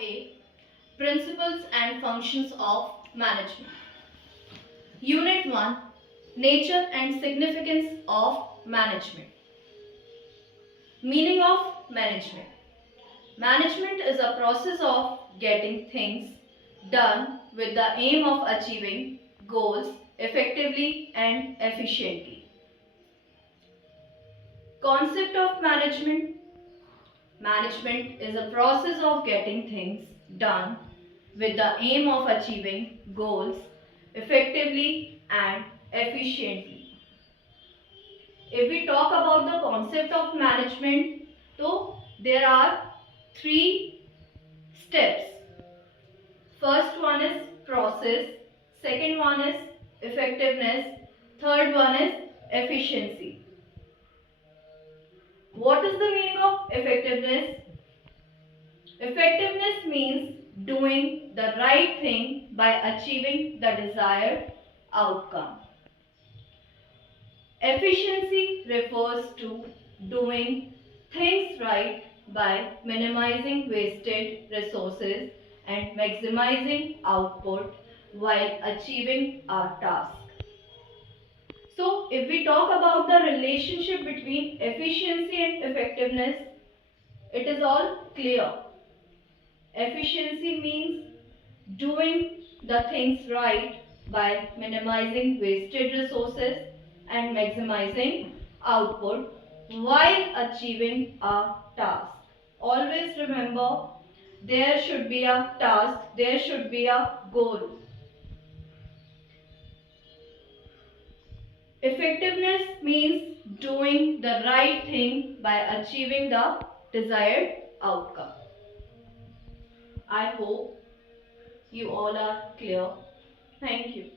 A, Principles and Functions of Management. Unit 1, Nature and Significance of Management. Meaning of management. Management is a process of getting things done with the aim of achieving goals effectively and efficiently. Concept of management. Management is a process of getting things done with the aim of achieving goals effectively and efficiently. If we talk about the concept of management, so there are three steps. First one is process, second one is effectiveness, third one is efficiency. What is the meaning of effectiveness? Effectiveness means doing the right thing by achieving the desired outcome. Efficiency refers to doing things right by minimizing wasted resources and maximizing output while achieving our task. So, if we talk about the relationship between efficiency and effectiveness, it is all clear. Efficiency means doing the things right by minimizing wasted resources and maximizing output while achieving a task. Always remember, there should be a task, there should be a goal. Effectiveness means doing the right thing by achieving the desired outcome. I hope you all are clear. Thank you.